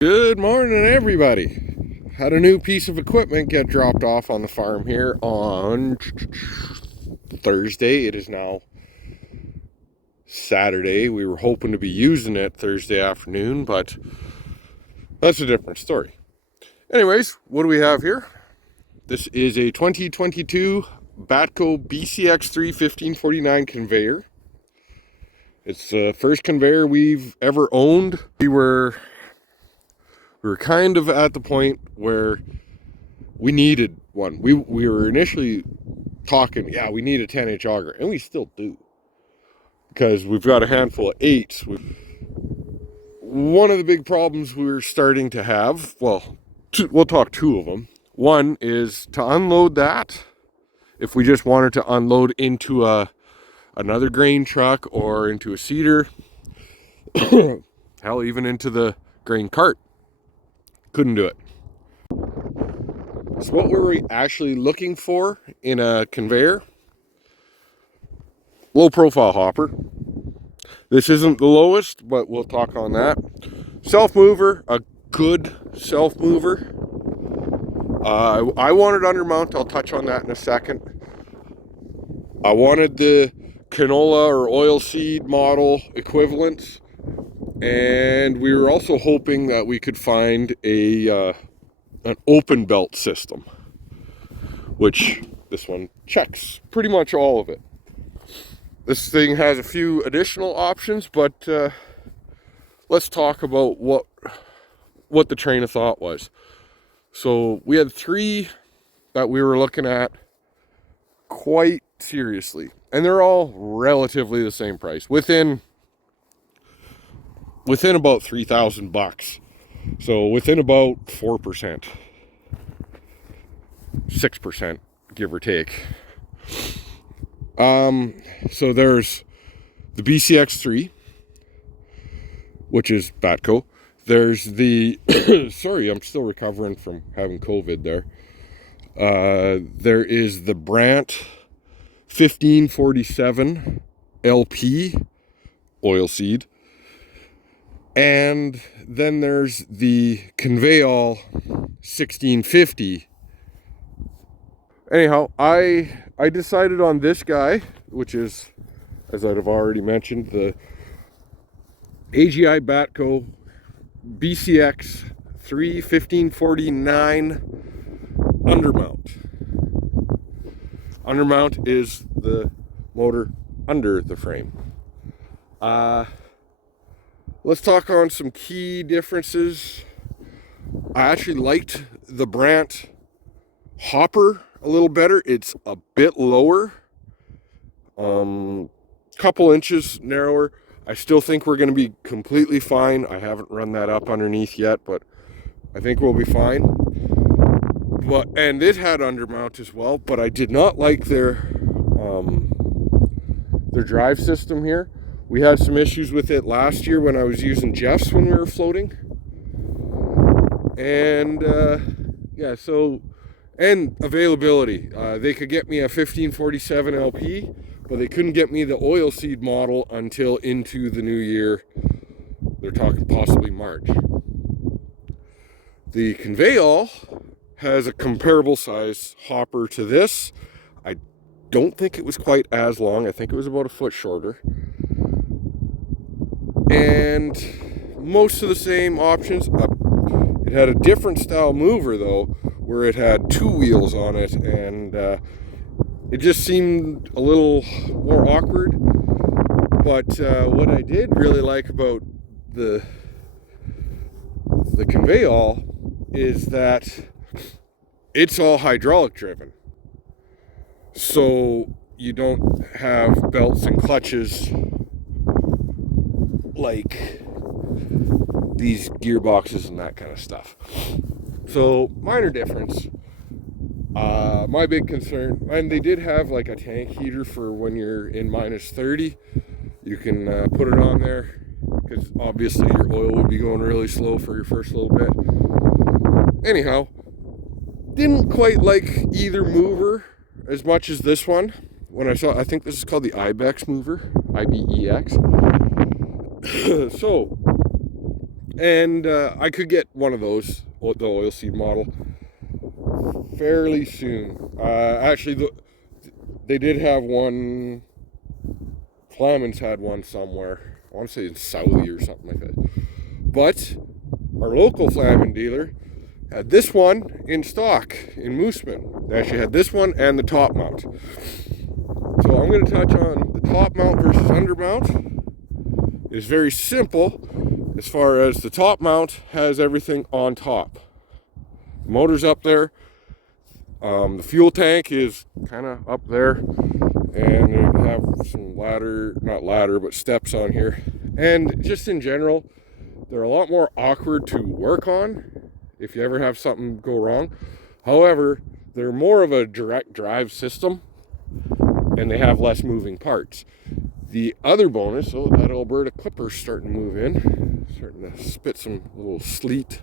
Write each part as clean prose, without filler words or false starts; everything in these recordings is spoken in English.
Good morning, everybody. Had a new piece of equipment get dropped off on the farm here on Thursday. It is now Saturday. We were hoping to be using it Thursday afternoon, but that's a different story. Anyways, what do we have here? This is a 2022 Batco BCX3 1549 conveyor. It's the first conveyor we've ever owned. We were kind of at the point where we needed one. We were initially talking, yeah, we need a 10-inch auger, and we still do, because we've got a handful of 8s. One of the big problems we're starting to have, well, we'll talk two of them. One is to unload that, if we just wanted to unload into another grain truck or into a seeder, hell, even into the grain cart. Couldn't do it. So what were we actually looking for in a conveyor? Low profile hopper. This isn't the lowest, but we'll talk on that. Self mover, a good self mover. I wanted undermount. I'll touch on that in a second. I wanted the canola or oilseed model equivalents, and we were also hoping that we could find an open belt system, which this one checks pretty much all of it. This thing has a few additional options, but let's talk about what the train of thought was. So we had 3 that we were looking at quite seriously, and they're all relatively the same price, within about $3,000. So within about 4%, 6%, give or take. So there's the BCX3, which is Batco. There's the, sorry, I'm still recovering from having COVID there. There is the Brandt 1547 LP oilseed. And then there's the convey 1650. Anyhow, I decided on this guy, which is, as I'd have already mentioned, the AGI Batco BCX3 1549 undermount. Undermount is the motor under the frame. Let's talk on some key differences. I actually liked the Brandt hopper a little better. It's a bit lower, couple inches narrower. I still think we're going to be completely fine. I haven't run that up underneath yet, but I think we'll be fine. And it had undermount as well, but I did not like their drive system here. We had some issues with it last year when I was using Jeff's when we were floating. And yeah, so, and availability. They could get me a 1547 LP, but they couldn't get me the oilseed model until into the new year. They're talking possibly March. The convey has a comparable size hopper to this. I don't think it was quite as long. I think it was about a foot shorter. And most of the same options. It had a different style mover though, where it had 2 wheels on it, and it just seemed a little more awkward. But what I did really like about the convey is that it's all hydraulic driven. So you don't have belts and clutches like these gearboxes and that kind of stuff. So minor difference. My big concern, and they did have like a tank heater for when you're in minus 30. You can put it on there, because obviously your oil would be going really slow for your first little bit. Anyhow, didn't quite like either mover as much as this one. When I think this is called the IBEX mover, IBEX. So And I could get one of those, the oilseed model, fairly soon. Actually, they did have one. Flaman's had one somewhere. I want to say in Saudi or something like that. But our local Flaman dealer had this one in stock in Mooseman. They actually had this one and the top mount. So I'm going to touch on the top mount versus undermount. It's very simple as far as the top mount has everything on top. The motor's up there. The fuel tank is kind of up there. And they have some not ladder, but steps on here. And just in general, they're a lot more awkward to work on if you ever have something go wrong. However, they're more of a direct drive system and they have less moving parts. The other bonus, that Alberta Clipper's starting to move in, starting to spit some little sleet.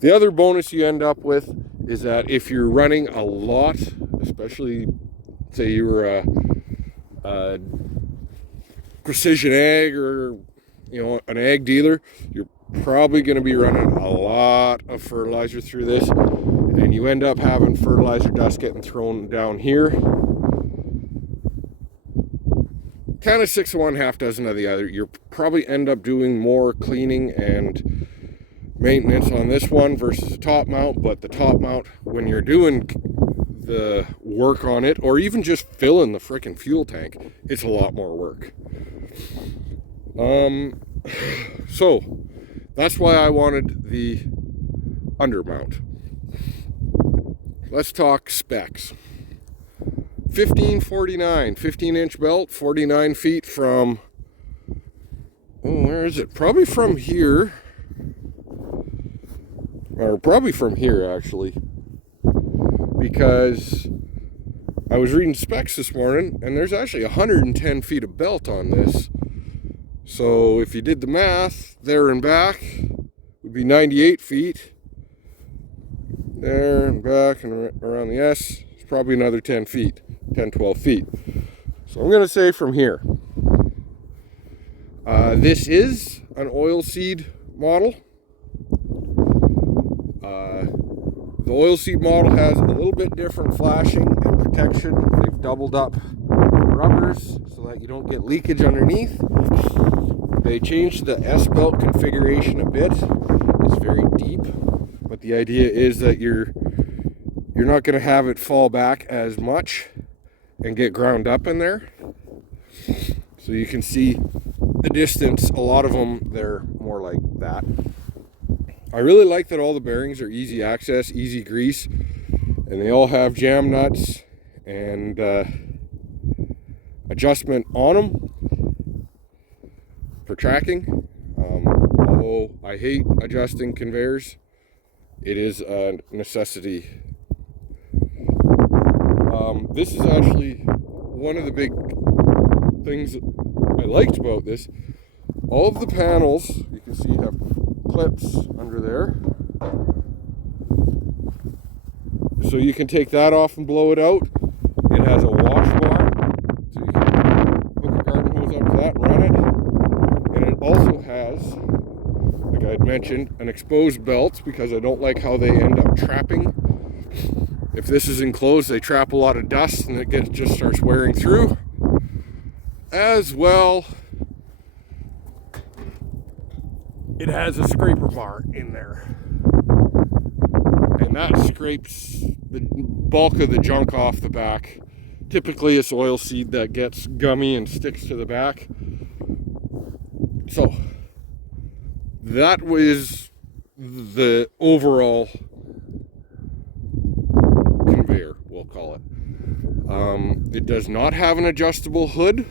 The other bonus you end up with is that if you're running a lot, especially say you were a precision ag or an ag dealer, you're probably going to be running a lot of fertilizer through this, and you end up having fertilizer dust getting thrown down here. Kind of 6 of one, half dozen of the other. You'll probably end up doing more cleaning and maintenance on this one versus the top mount, but the top mount, when you're doing the work on it, or even just filling the frickin' fuel tank, it's a lot more work. So that's why I wanted the undermount. Let's talk specs. 1549, 15-inch belt, 49 feet from, where is it? Probably from here. Or probably from here, actually. Because I was reading specs this morning, and there's actually 110 feet of belt on this. So if you did the math, there and back would be 98 feet. There and back and around the S, it's probably another 10 feet, 10, 12 feet. So I'm going to say from here. This is an oilseed model. The oilseed model has a little bit different flashing and protection. They've doubled up rubbers so that you don't get leakage underneath. They changed the S-belt configuration a bit. It's very deep, but the idea is that you're not going to have it fall back as much and get ground up in there. So you can see the distance. A lot of them, they're more like that. I really like that all the bearings are easy access, easy grease, and they all have jam nuts and adjustment on them for tracking. Although I hate adjusting conveyors, it is a necessity. This is actually one of the big things that I liked about this. All of the panels, you can see, have clips under there. So you can take that off and blow it out. It has a wash bar, so you can hook a garden hose up to that and run it. And it also has, like I had mentioned, an exposed belt, because I don't like how they end up trapping. If this is enclosed, they trap a lot of dust and it just starts wearing through. As well, it has a scraper bar in there, and that scrapes the bulk of the junk off the back. Typically it's oilseed that gets gummy and sticks to the back. So that was the overall conveyor, we'll call it. It does not have an adjustable hood.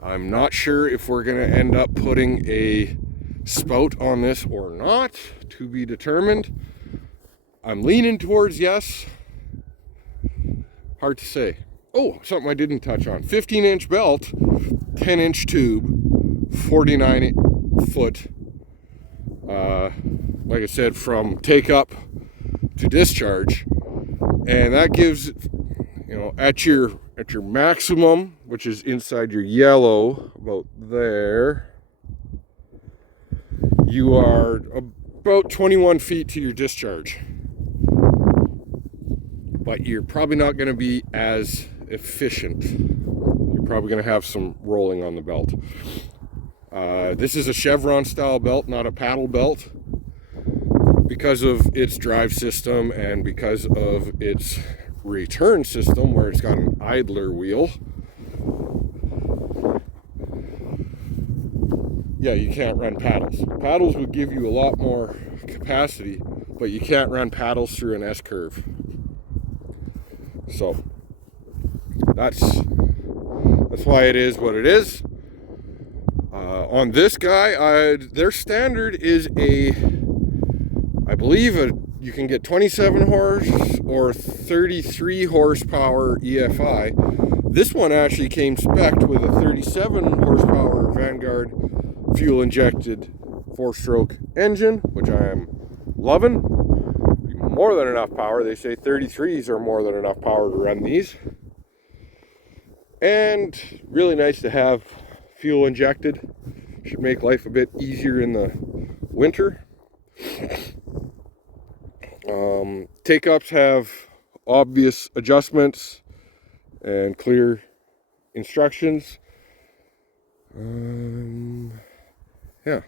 I'm not sure if we're going to end up putting a spout on this or not, to be determined. I'm leaning towards yes. Hard to say. Oh, something I didn't touch on. 15-inch belt, 10-inch tube, 49 foot. Like I said, from take up to discharge. And that gives, at your maximum, which is inside your yellow, about there, you are about 21 feet to your discharge. But you're probably not going to be as efficient. You're probably going to have some rolling on the belt. This is a chevron style belt, not a paddle belt, because of its drive system and because of its return system where it's got an idler wheel. Yeah, you can't run paddles. Paddles would give you a lot more capacity, but you can't run paddles through an S-curve. So that's why it is what it is. On this guy, their standard is I believe you can get 27 horse or 33 horsepower EFI. This one actually came spec'd with a 37 horsepower Vanguard fuel injected 4-stroke engine, which I am loving. More than enough power. They say 33s are more than enough power to run these. And really nice to have fuel injected. Should make life a bit easier in the winter. Take-ups have obvious adjustments and clear instructions. Yeah.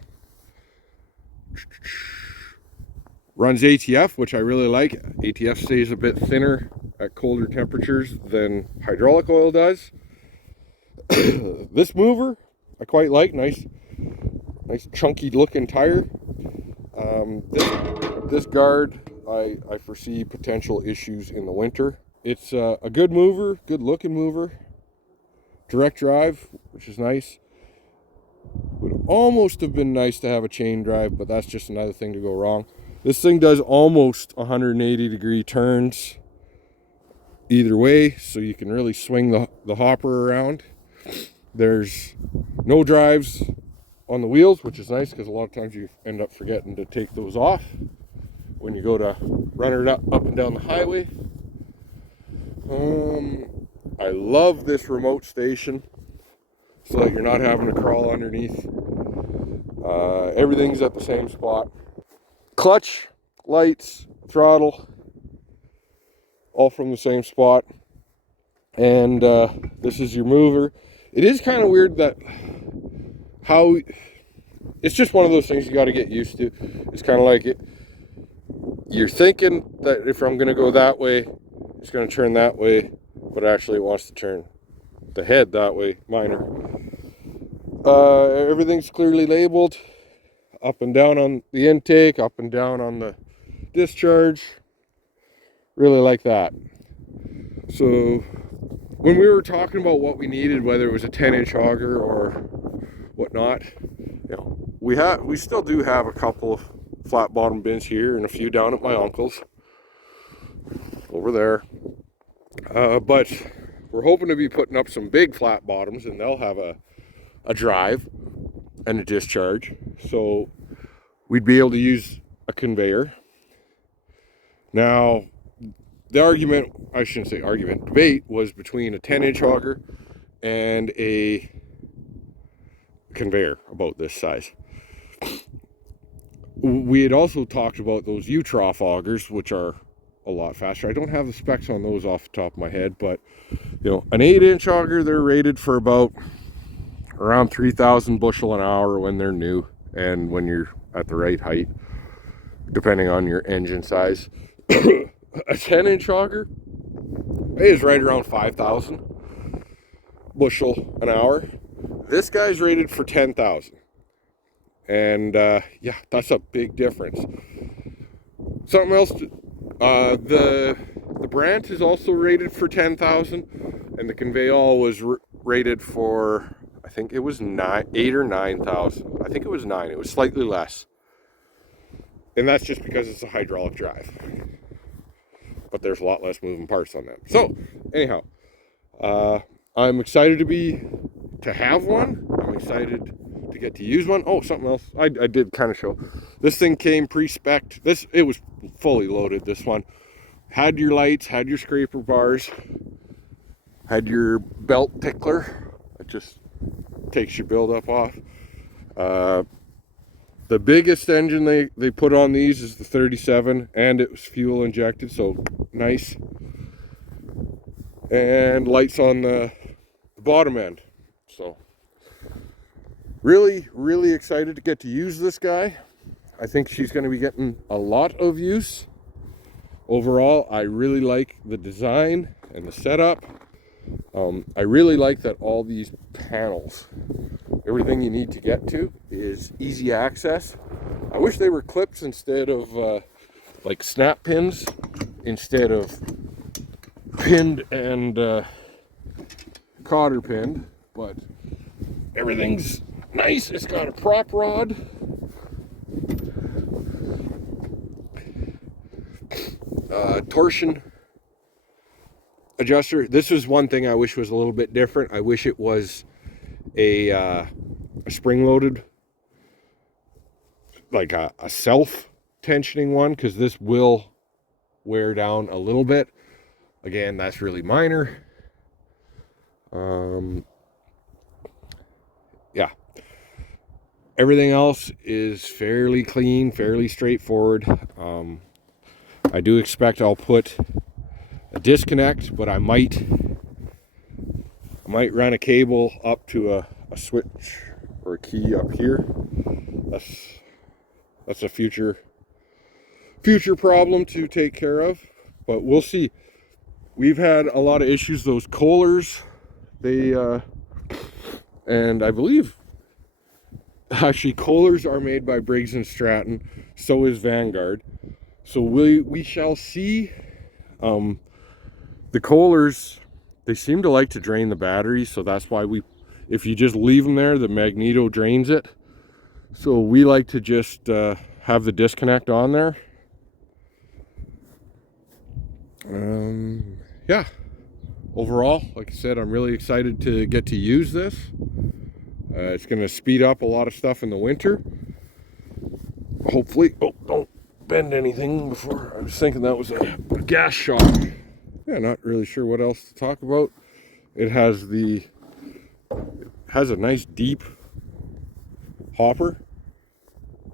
Runs ATF, which I really like. ATF stays a bit thinner at colder temperatures than hydraulic oil does. This mover I quite like. Nice chunky looking tire. This guard I foresee potential issues in the winter. It's a good mover, good looking mover. Direct drive, which is nice. Would almost have been nice to have a chain drive, but that's just another thing to go wrong. This thing does almost 180-degree turns either way, so you can really swing the hopper around. There's no drives on the wheels, which is nice because a lot of times you end up forgetting to take those off when you go to run it up and down the highway. I love this remote station so that you're not having to crawl underneath. Everything's at the same spot. Clutch, lights, throttle, all from the same spot. And this is your mover. It is kind of weird that it's just one of those things you got to get used to. It's kind of like you're thinking that if I'm going to go that way, it's going to turn that way, but actually it wants to turn the head that way, minor. Everything's clearly labeled, up and down on the intake, up and down on the discharge. Really like that. So when we were talking about what we needed, whether it was a 10-inch auger or whatnot, we still do have a couple of flat bottom bins here and a few down at my uncle's over there. But we're hoping to be putting up some big flat bottoms, and they'll have a drive and a discharge. So we'd be able to use a conveyor. Now, debate was between a 10-inch auger and a conveyor about this size. We had also talked about those U-trough augers, which are a lot faster. I don't have the specs on those off the top of my head, but an 8-inch auger, they're rated for about around 3,000 bushel an hour when they're new and when you're at the right height, depending on your engine size. A 10-inch auger is right around 5,000 bushel an hour. This guy's rated for 10,000. And yeah, that's a big difference. Something else, the Brandt is also rated for 10,000, and the conveyor was rated for, I think it was 8 or 9,000. I think it was 9. It was slightly less. And that's just because it's a hydraulic drive. But there's a lot less moving parts on that. So, anyhow, I'm excited to have one. I'm excited to get to use one. Oh, something else. I did kind of show. This thing came pre-spec'd. It was fully loaded, this one. Had your lights, had your scraper bars, had your belt tickler. It just takes your buildup off. The biggest engine they put on these is the 37, and it was fuel injected, so nice. And lights on the bottom end. So really, really excited to get to use this guy. I think she's going to be getting a lot of use. Overall, I really like the design and the setup. I really like that all these panels, everything you need to get to is easy access. I wish they were clips instead of like snap pins, instead of pinned and cotter pinned, but everything's nice. It's got a prop rod. Torsion adjuster. This is one thing I wish was a little bit different. I wish it was a spring-loaded, like a self-tensioning one, because this will wear down a little bit. Again, that's really minor. Yeah. Everything else is fairly clean, fairly straightforward. I do expect I'll put a disconnect, but I might run a cable up to a switch or a key up here. That's a future problem to take care of, but we'll see. We've had a lot of issues. Those Kohlers, and I believe actually Kohlers are made by Briggs & Stratton, so is Vanguard. So we shall see. The Kohlers, they seem to like to drain the batteries, so that's why if you just leave them there, the magneto drains it. So we like to just have the disconnect on there. Yeah. Overall, like I said, I'm really excited to get to use this. It's going to speed up a lot of stuff in the winter. Hopefully. Oh, don't bend anything before. I was thinking that was a gas shock. Yeah, not really sure what else to talk about. It has a nice deep hopper,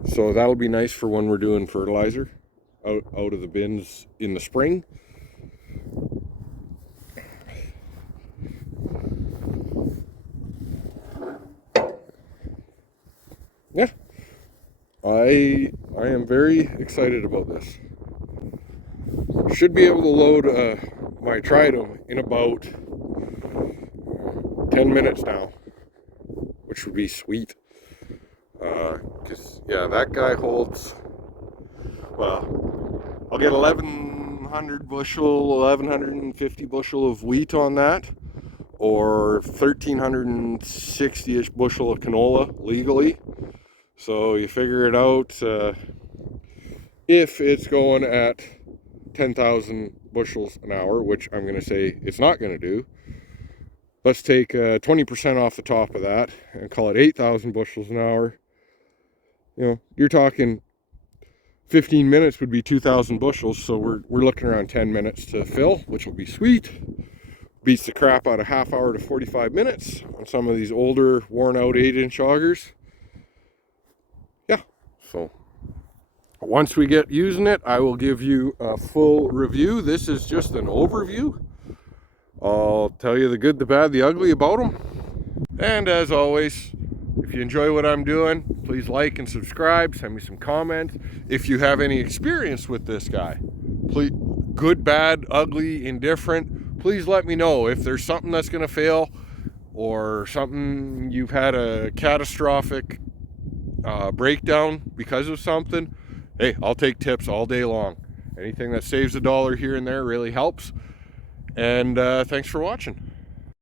so that'll be nice for when we're doing fertilizer out of the bins in the spring. Yeah, I am very excited about this. Should be able to load my Tridom in about 10 minutes now, which would be sweet. Because yeah, that guy holds, well, I'll get 1150 bushel of wheat on that, or 1360-ish bushel of canola legally. So you figure it out. If it's going at 10,000 bushels an hour, which I'm going to say it's not going to do, let's take 20% off the top of that and call it 8,000 bushels an hour. You know, you're talking 15 minutes would be 2,000 bushels, so we're looking around 10 minutes to fill, which will be sweet. Beats the crap out of half hour to 45 minutes on some of these older, worn out 8-inch augers. Yeah, so once we get using it, I will give you a full review. This is just an overview. I'll tell you the good, the bad, the ugly about them. And as always, if you enjoy what I'm doing, please like and subscribe. Send me some comments. If you have any experience with this guy, please, good, bad, ugly, indifferent, please let me know. If there's something that's going to fail, or something you've had a catastrophic breakdown because of something, hey, I'll take tips all day long. Anything that saves $1 here and there really helps. And thanks for watching.